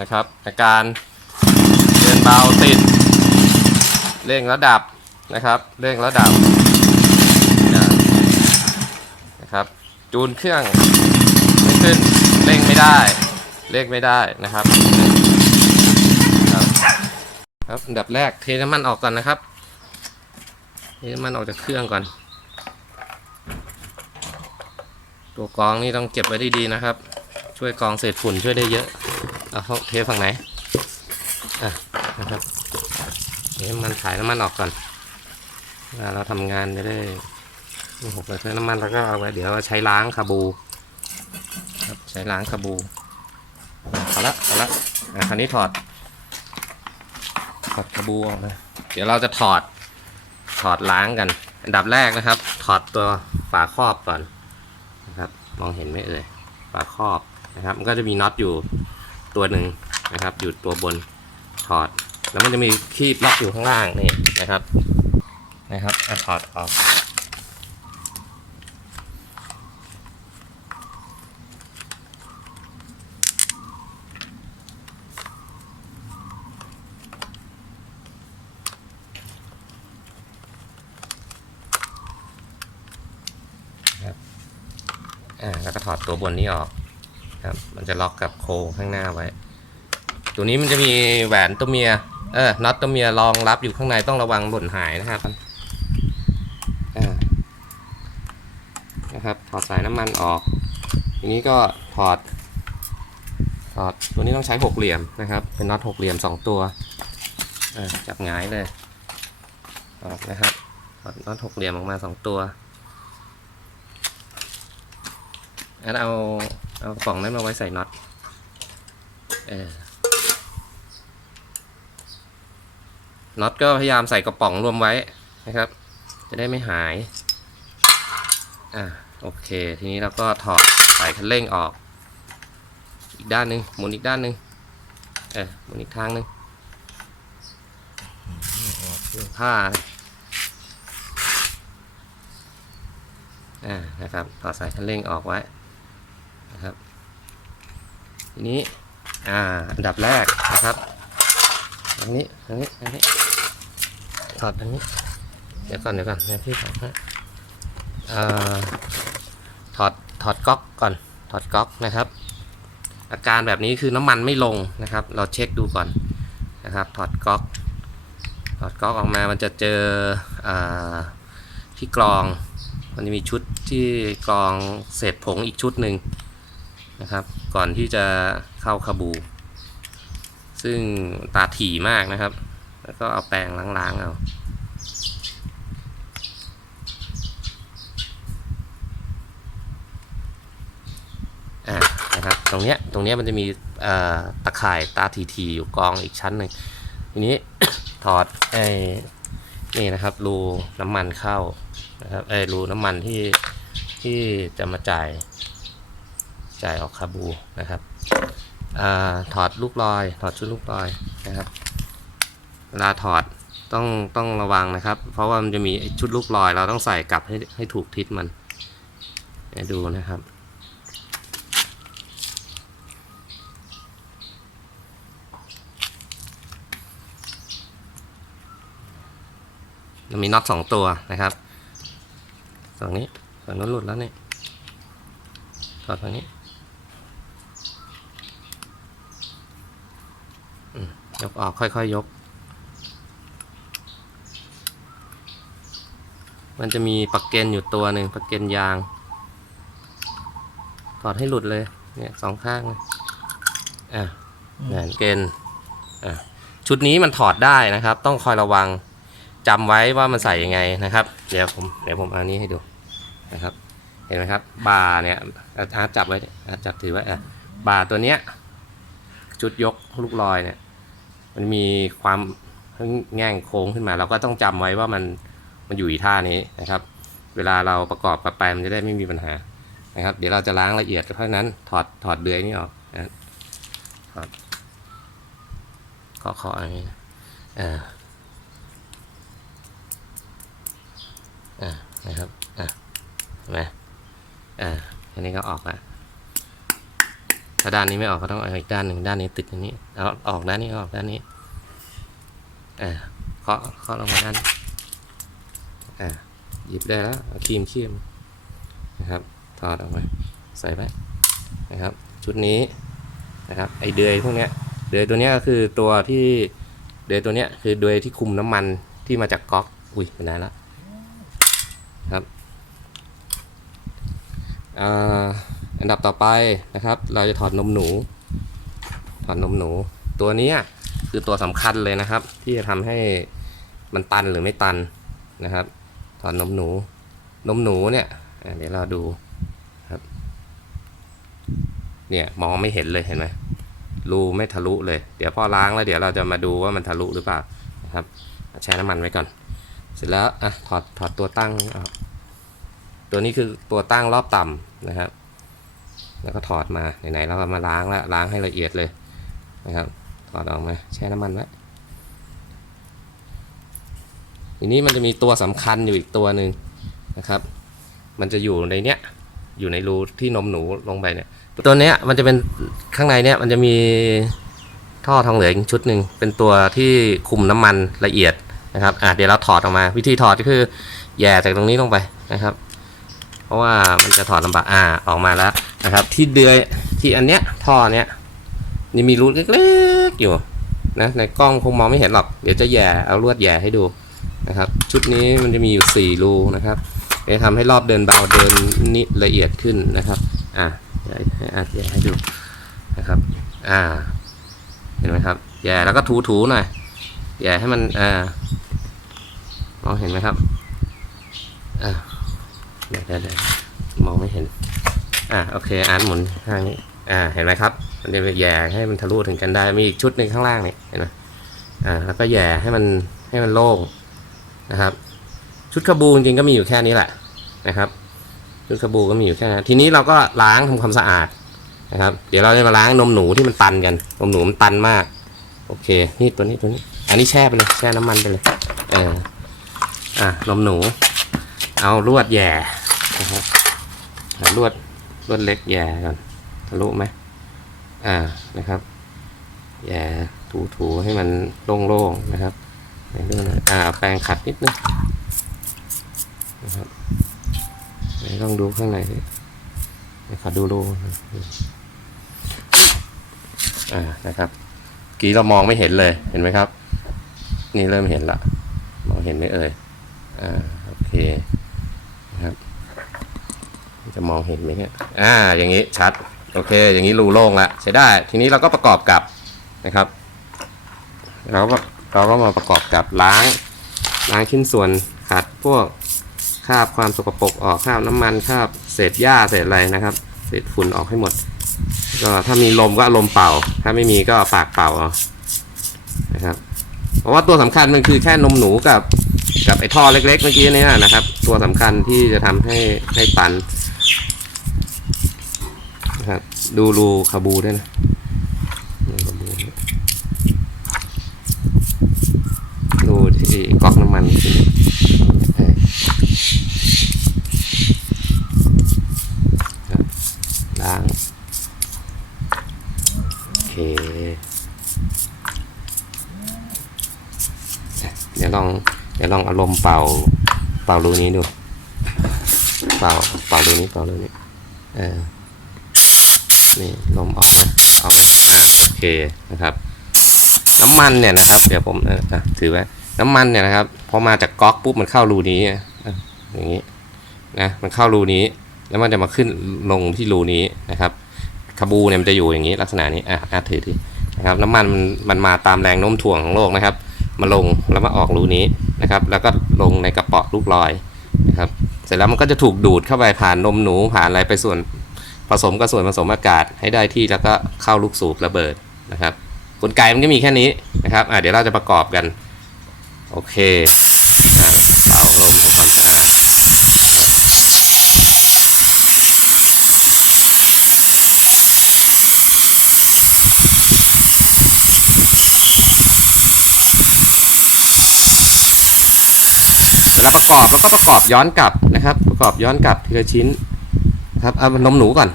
นะครับ อาการเดินเบาติด เร่งระดับนะครับ เร่งระดับนะครับ จูนเครื่องไม่ขึ้นเร่งไม่ได้เร่งไม่ได้นะครับ ครับครับอันดับแรกเทน้ำมันออกก่อนนะครับเทน้ำมันออกจากเครื่องก่อน ตัวกรองนี่ต้องเก็บไว้ดีๆนะครับ ช่วยกรองเศษฝุ่นช่วยได้เยอะ เอาเขาเทฝั่งไหน อะนะครับเทน้ำมันถ่ายน้ำมันออกก่อนเวลาเราทำงานจะได้ไม่หกเลยใช้น้ำมันแล้วก็เอาไว้เดี๋ยวใช้ล้างคาบูครับใช้ล้างคาบูอะเอาละเอาละอะคราวนี้ถอด ถอดคาบูออกนะ เดี๋ยวเราจะถอด ถอดล้างกัน อันดับแรกนะครับ ถอดตัวฝาครอบก่อนนะครับ มองเห็นไหมเอ่ย ฝาครอบนะครับ มันก็จะมีน็อตอยู่ ตัวหนึ่งนะครับ อยู่ตัวบนถอด แล้วมันจะมีคีบล็อกอยู่ข้างล่างนี่นะครับนะครับอถอดออกแล้วก็ถอดตัวบนนี้ออก ครับ มันจะล็อกกับโครงข้างหน้าไว้ ตัวนี้มันจะมีแหวนตัวเมีย เออ น็อตตัวเมียรองรับอยู่ข้างในต้องระวังหล่นหายนะครับอ่านะครับ ถอดสายน้ำมันออก ทีนี้ก็ถอด ถอด ตัวนี้ต้องใช้หกเหลี่ยมนะครับ เป็นน็อตหกเหลี่ยมสองตัวอ่าจับหงายเลยออกนะครับถอดน็อตหกเหลี่ยมออกมาสองตัวแล้วเอา เอากระป๋องนั้นมาไว้ใส่น็อต เออ น็อตก็พยายามใส่กระป๋องรวมไว้นะครับ จะได้ไม่หาย อ่าโอเค ทีนี้เราก็ถอดสายคันเร่งออก อีกด้านหนึ่งหมุนอีกด้านหนึ่งเออหมุนอีกทางหนึ่งผ้าอ่านะครับถอดสายคันเร่งออกไว้ นะครับ ทีนี้อ่าอันดับแรกนะครับอันนี้อันนี้อันนี้ถอดอันนี้ เดี๋ยวก่อนเดี๋ยวก่อนเดี๋ยวพี่ถอดให้อ่าถอดถอดก๊อกก่อน ถอดก๊อกนะครับ อาการแบบนี้คือน้ำมันไม่ลงนะครับ เราเช็คดูก่อนนะครับ ถอดก๊อก ถอดก๊อกออกมามันจะเจออที่กรอง มันจะมีชุดที่กรองเศษผงอีกชุดหนึ่ง นะครับ ก่อนที่จะเข้าคาบู ซึ่งตาถี่มากนะครับ แล้วก็เอาแปรงล้างๆเอาอ่านะครับ ตรงเนี้ย ตรงเนี้ยมันจะมีตะข่ายตาทีๆอยู่กองอีกชั้นหนึ่งทีนี้ถอดไอ้นี่นะครับ รูน้ำมันเข้านะครับไอ้รูน้ำมันที่ที่จะมาจ่าย จ่ายออกคาบูนะครับอถอดลูกลอย ถอดชุดลูกลอยนะครับ เวลาถอดต้องต้องระวังนะครับ เพราะว่ามันจะมีชุดลูกลอยเราต้องใส่กลับให้ให้ถูกทิศมันให้ดูนะครับเรามีน็อตสองตัวนะครับฝั่งนี้ฝั่งนู้นหลุดแล้วนี่ถอดฝั่งนี้อืม ยกออกค่อยๆยก มันจะมีปักเกนอยู่ตัวหนึ่งปักเกนยางถอดให้หลุดเลย เนี่ยสองข้างเลยอะแหวนเกนอะชุดนี้มันถอดได้นะครับ ต้องคอยระวังจำไว้ว่ามันใส่ยังไงนะครับ เดี๋ยวผมเดี๋ยวผมเอานี้ให้ดูนะครับ เห็นไหมครับ บาร์เนี่ยอาอาร์ตจับไว้อาร์ตจับถือไว้อะบาร์ตัวเนี้ย จุดยกลูกลอยเนี่ย มันมีความแง่งโค้งขึ้นมา เราก็ต้องจำไว้ว่ามันมันอยู่อีท่านี้นะครับ เวลาเราประกอบกับไปมันจะได้ไม่มีปัญหานะครับ เดี๋ยวเราจะล้างละเอียดเพราะนั้นถอดถอดเดือยนี่ออกนะถอดคาะเคาะอย่างนี้อ่าอ่านะครับอ่าเห็นไหมอ่าอันนี้ก็ออกละ ถ้าด้านนี้ไม่ออกก็ต้องเอาอีกด้านหนึ่งด้านนี้ติดอย่างนี้เอาออกด้านนี้ออกด้านนี้อ่าเคาะเคาะลงมาด้านอ่าหยิบได้แล้วเอาครีมครีมนะครับถอดออกมาใส่ไปนะครับ ชุดนี้นะครับไอเดือยพวกเนี้ยเดือยตัวเนี้ยก็คือตัวที่เดือยตัวเนี้ยคือเดือยที่คุมน้ำมันที่มาจากก๊อกอุ้ยไปไหนละครับอ่า อันดับต่อไปนะครับ เราจะถอดนมหนู ถอดนมหนู ตัวนี้คือตัวสำคัญเลยนะครับ ที่จะทำให้มันตันหรือไม่ตันนะครับ ถอดนมหนู นมหนูเนี่ยเดี๋ยวเราดูครับ เนี่ยมองไม่เห็นเลยเห็นไหมรูไม่ทะลุเลย เดี๋ยวพอล้างแล้ว เดี๋ยวเราจะมาดูว่ามันทะลุหรือเปล่านะครับแช่น้ำมันไว้ก่อน เสร็จแล้วอะถอดถอดตัวตั้งออกตัวนี้คือตัวตั้งรอบต่ำนะครับ แล้วก็ถอดมาไหนๆเราก็มาล้างแล้วล้างให้ละเอียดเลยนะครับ ถอดออกมาแช่น้ำมันไว้ทีนี้มันจะมีตัวสำคัญอยู่อีกตัวหนึ่งนะครับ มันจะอยู่ในเนี้ยอยู่ในรูที่นมหนูลงไปเนี่ย ตัวเนี้ยมันจะเป็นข้างในเนี้ยมันจะมีท่อทองเหลืองชุดหนึ่งเป็นตัวที่คุมน้ำมันละเอียดนะครับอะเดี๋ยวเราถอดออกมา วิธีถอดก็คือแย่จากตรงนี้ลงไปนะครับ เพราะว่ามันจะถอดลำบากอ่าออกมาแล้วนะครับ ที่เดือยที่อันเนี้ยท่อเนี้ยนี่มีรูเล็กๆอยู่นะในกล้องคงมองไม่เห็นหรอกเดี๋ยวจะแย่เอาลวดแย่ให้ดูนะครับ ชุดนี้มันจะมีอยู่สี่รูนะครับจะทำให้รอบเดินเบาเดินนิดละเอียดขึ้นนะครับ อ่าให้อาแย่ให้ดูนะครับ อ่า เห็นไหมครับแย่แล้วก็ถูๆหน่อยแย่ให้มันอ่ามองเห็นไหมครับอ่า เดี๋ยวเดี๋ยวเดี๋ยวมองไม่เห็น อ่าโอเคอาร์ตหมุนข้างนี้อ่าเห็นไหมครับมันจะไปแย่ให้มันทะลุถึงกันได้มีอีกชุดหนึ่งข้างล่างนี่เห็นไหมอ่าแล้วก็แย่ให้มันให้มันโล่งนะครับ ชุดขบูจริงก็มีอยู่แค่นี้แหละนะครับ ชุดขบูก็มีอยู่แค่นั้นทีนี้เราก็ล้างทำความสะอาดนะครับ เดี๋ยวเราจะมาล้างนมหนูที่มันตันกันนมหนูมันตันมาก โอเคนี่ตัวนี้ตัวนี้ อันนี้แช่ไปเลยแช่น้ำมันไปเลยเอออ่านมหนู เอาลวดแย่ นะครับหาลวดลวดเล็กแย่ก่อนทะลุไหมอ่านะครับแย่ถูๆให้มันโล่งๆนะครับในเรื่องนะอ่าแปรงขัดนิดนึงนะครับไหนลองดูข้างในไหนขอดูรูนะอ่านะครับกี้เรามองไม่เห็นเลยเห็นไหมครับ นี่เริ่มเห็นละมองเห็นไหมเอ่ยอ่าโอเค จะมองเห็นไหมเนี่ยอ่าอย่างนี้ชัดโอเค อย่างนี้รูโล่งละใช้ได้ ทีนี้เราก็ประกอบกับนะครับเราก็เราก็มาประกอบกับล้างล้างชิ้นส่วนขัดพวกคราบความสกปรกออกคราบน้ำมันคราบเศษหญ้าเศษอะไรนะครับ เศษฝุ่นออกให้หมด ก็ถ้ามีลมก็ลมเป่า ถ้าไม่มีก็ปากเป่าเอานะครับ เพราะว่าตัวสำคัญมันคือแค่นมหนูกับกับไอ้ท่อเล็กๆเมื่อกี้นี้นะครับ ตัวสำคัญที่จะทำให้ให้ตันน ดูรูคาบูด้วยนะรูคาบูดูที่ก๊อกน้ำมันเออครับล้างโอเคเดี๋ยวลองเดี๋ยวลองอารมณ์เป่าเป่ารูนี้ดู เป่าเป่ารูนี้เป่ารูนี้เออ นี่ลมออกนะออกอ่าโอเคนะครับ น้ำมันเนี่ยนะครับ เดี๋ยวผมเออถือไว้น้ำมันเนี่ยนะครับพอมาจากก๊อกปุ๊บมันเข้ารูนี้อย่างนี้นะมันเข้ารูนี้ แล้วมันจะมาขึ้นลงที่รูนี้นะครับคาบูเนี่ยมันจะอยู่อย่างนี้ลักษณะนี้อะอะถือที่นะครับน้ำมันมันมาตามแรงโน้มถ่วงของโลกนะครับ มาลงแล้วมาออกรูนี้นะครับ แล้วก็ลงในกระเป๋อลูกลอยนะครับ เสร็จแล้วมันก็จะถูกดูดเข้าไปผ่านนมหนูผ่านอะไรไปส่วน ผสมกับส่วนผสมอากาศให้ได้ที่แล้วก็เข้าลูกสูบระเบิดนะครับกลไกมันก็มีแค่นี้นะครับอะเดี๋ยวเราจะประกอบกัน โอเคอะเป่าลมทำความสะอาดแล้วประกอบแล้วก็ประกอบย้อนกลับนะครับ ประกอบย้อนกลับทีละชิ้น ครับเอานมหนูก่อน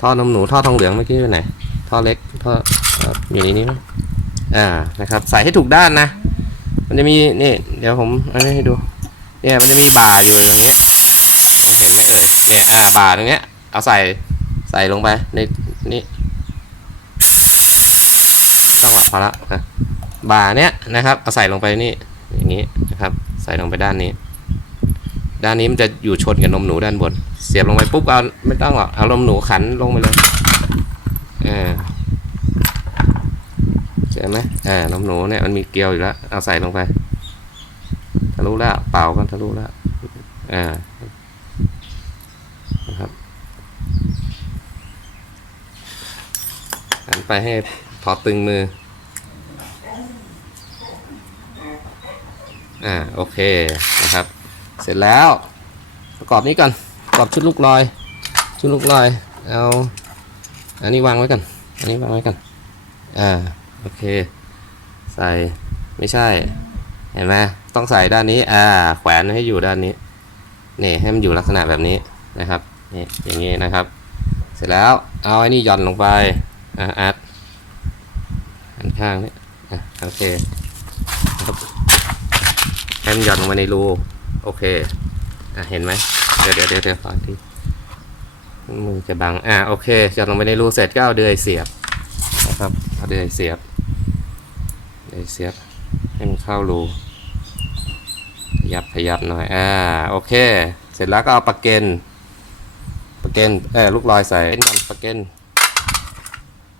ท่อนมหนูท่อทองเหลืองเมื่อกี้ไปไหนท่อเล็กท่ออยู่ในนี้มั้งอ่านะครับ ใส่ให้ถูกด้านนะ มันจะมีนี่เดี๋ยวผมอันนี้ให้ดู เนี่ยมันจะมีบ่าอยู่อย่างเงี้ยเห็นไหมเอ่ยเนี่ยอ่าบ่าตรงเนี้ยเอาใส่ใส่ลงไปในนี่ต้องหลับพอละอะบ่าเนี้ยนะครับ เอาใส่ลงไปนี่อย่างนี้นะครับ ใส่ลงไปด้านนี้ ด้านนี้มันจะอยู่ชนกับนมหนูด้านบน เสียบลงไปปุ๊บเอาไม่ต้องหรอกเอานมหนูขันลงไปเลยอ่าเห็นไหมอ่านมหนูเนี่ยมันมีเกลียวอยู่แล้วเอาใส่ลงไปทะลุแล้วเป่าก็ทะลุแล้วอ่านะครับหันไปให้พอตึงมือ อ่า โอเค เสร็จแล้ว ประกอบนี้ก่อนประกอบชุดลูกลอย ชุดลูกลอยเอาอันนี้วางไว้ก่อนอันนี้วางไว้ก่อนอ่าโอเค ใส่ไม่ใช่ เห็นไหมต้องใส่ด้านนี้อ่าแขวนให้อยู่ด้านนี้นี่ให้มันอยู่ลักษณะแบบนี้นะครับนี่อย่างนี้นะครับ เสร็จแล้วเอาไอ้นี่หย่อนลงไปอ่าอัดอันข้างนี้อะโอเคครับให้มันหย่อนลงมาในรู โอเคอะเห็นไหมเดี๋ยวเดี๋ยวเดี๋ยวเดี๋ยวฟังที่มือจะบัง อะโอเคหย่อนลงไปในรูเสร็จก็เอาเดือยเสียบนะครับเอาเดือยเสียบเดือยเสียบให้มันเข้ารูขยับขยับหน่อย อ่าโอเค เสร็จแล้วก็เอาปากเกนปากเกนเออลูกลอยใส่เป็นกันปากเกน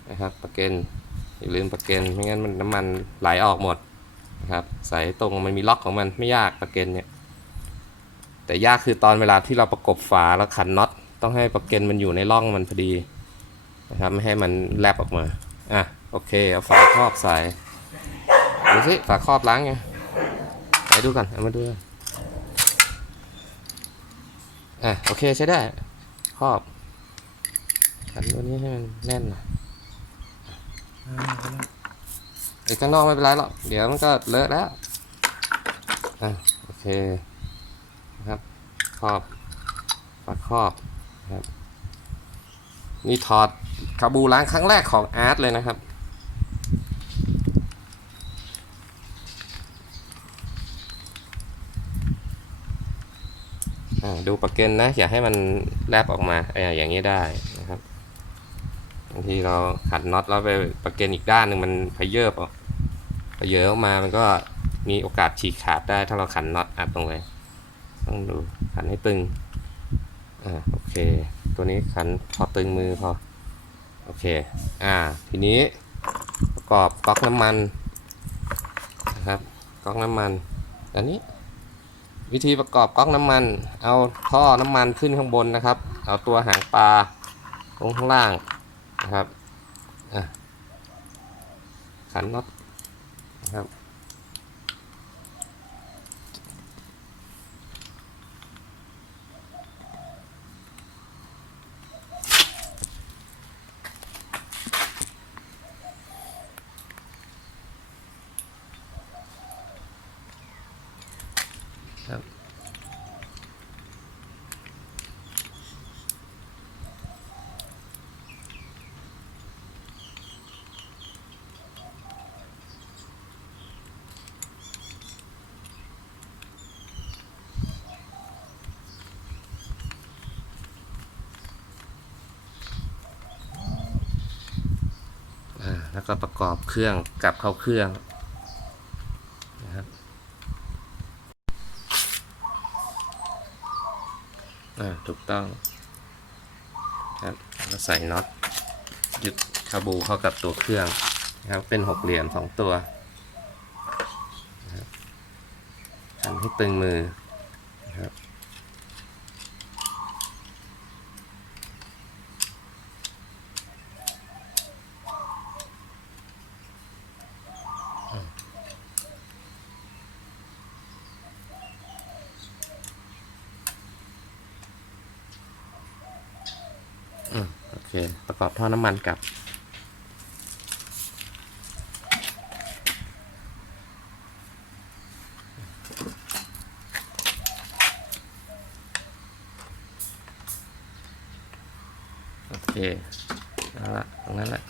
นะครับปากเกนอย่าลืมปากเกนไม่งั้นมันน้ำมันไหลออกหมดนะครับใส่ตรงมันมีล็อกของมันไม่ยากปากเกนเนี่ย แต่ยากคือตอนเวลาที่เราประกบฝาแล้วขันน็อตต้องให้ปลักเกนมันอยู่ในร่องมันพอดีนะครับไม่ให้มันแลบออกมาอะโอเคเอาฝาครอบใส่ดูสิฝาครอบล้างไงไหนดูกันเอามาดูอะโอเคใช้ได้ครอบขันตัวนี้ให้มันแน่นหน่อยไอ้ข้างนอกไม่เป็นไรหรอกเดี๋ยวมันก็เลอะแล้วอะโอเค ครอบฝาครอบนะครับนี่ถอดคาบูล้างครั้งแรกของอาร์ตเลยนะครับ ดูประเก็นนะ อย่าให้มันแลบออกมาออย่างนี้ได้นะครับบางทีเราขัดน็อตแล้วไปประเก็นอีกด้านหนึ่งมันพเยิบออกพเยอะออกมามันก็มีโอกาสฉีกขาดได้ถ้าเราขันน็อตอัดลงไปต้องดู ขันให้ตึง อ่า โอเค ตัวนี้ขันพอตึงมือพอ โอเค อ่า ทีนี้ประกอบก๊อกน้ำมันนะครับก๊อกน้ำมัน อันนี้ วิธีประกอบก๊อกน้ำมัน เอาท่อน้ำมันขึ้นข้างบนนะครับ เอาตัวหางปลาลงข้างล่างนะครับ อะขันน็อต แล้วก็ประกอบเครื่องกลับเข้าเครื่องนะครับอ่าถูกต้องครับแล้วใส่น็อตยึดคาบูเข้ากับตัวเครื่องนะครับเป็นหกเหลี่ยมสองตัวนะครับทำให้ตึงมือนะครับโอเค ประ กอบท่อน้ำมันกับ โอเคเอาละตรงนั้นแหละ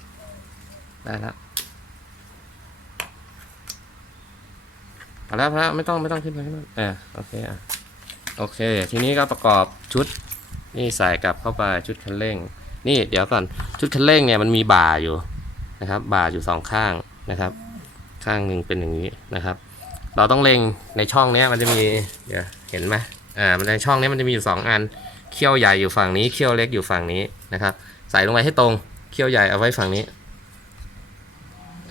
ได้แล้วพอแล้วพอแล้วไม่ต้องไม่ต้องขึ้นไปข้างบนอ่าโอเคอะโอเค ทีนี้ก็ประกอบชุดนี่ใส่กลับเข้าไปชุดคันเร่ง นี่เดี๋ยวก่อนชุดคันเร่งเนี่ยมันมีบ่าอยู่นะครับบ่าอยู่สองข้างนะครับ ข้างหนึ่งเป็นอย่างนี้นะครับ เราต้องเล็งในช่องเนี้ยมันจะมีเดี๋ยวเห็นไหมอ่ามันในช่องเนี้ยมันจะมีอยู่สองอันเขี้ยวใหญ่อยู่ฝั่งนี้เขี้ยวเล็กอยู่ฝั่งนี้นะครับ ใส่ลงไปให้ตรงเขี้ยวใหญ่เอาไว้ฝั่งนี้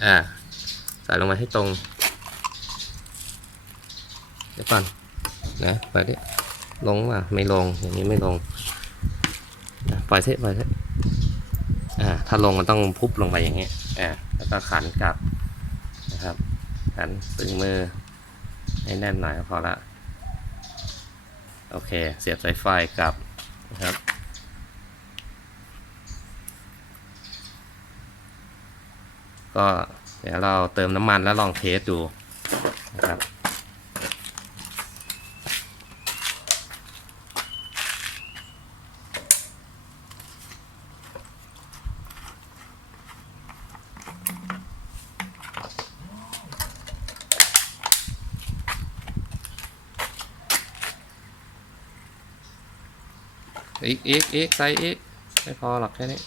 อ่าใส่ลงไปให้ตรงเดี๋ยวก่อนนะไปดิลงมาไม่ลงอย่างนี้ไม่ลงปล่อยเทปล่อยเทอ่าถ้าลงมันต้องพุบลงไปอย่างเงี้ยอ่าแล้วก็ขันกลับนะครับ ขันตึงมือให้แน่นหน่อยก็พอละโอเค เสียบสายไฟกลับนะครับก็เดี๋ยวเราเติมน้ำมันแล้วลองเทสดูนะครับ อีกอีกอีกใส่อีกไม่พอหรอกแค่นี้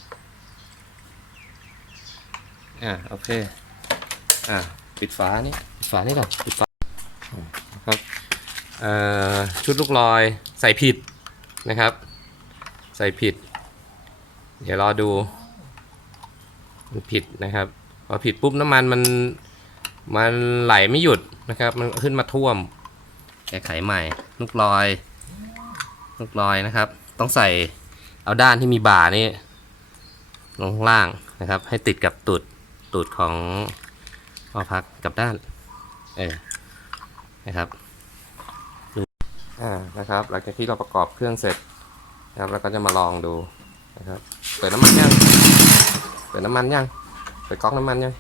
อ่าโอเค อ่าปิดฝานี่ปิดฝานี่ก่อนปิดฝาอืมนะครับเอ่อชุดลูกลอยใส่ผิดนะครับ ใส่ผิด เดี๋ยวรอดู มันผิดนะครับ พอผิดปุ๊บน้ำมันมันมันไหลไม่หยุดนะครับ มันขึ้นมาท่วม แก้ไขใหม่ ลูกลอย ลูกลอยนะครับ ต้องใส่เอาด้านที่มีบ่านี่ลงข้างล่างนะครับ ให้ติดกับตูดตูดของหอพักกับด้าน เออนะครับอ่านะครับหลังจากที่เราประกอบเครื่องเสร็จนะครับเราก็จะมาลองดูนะครับเปิดน้ำมันยังเปิดน้ำมันยังเปิดก๊อกน้ำมันยัง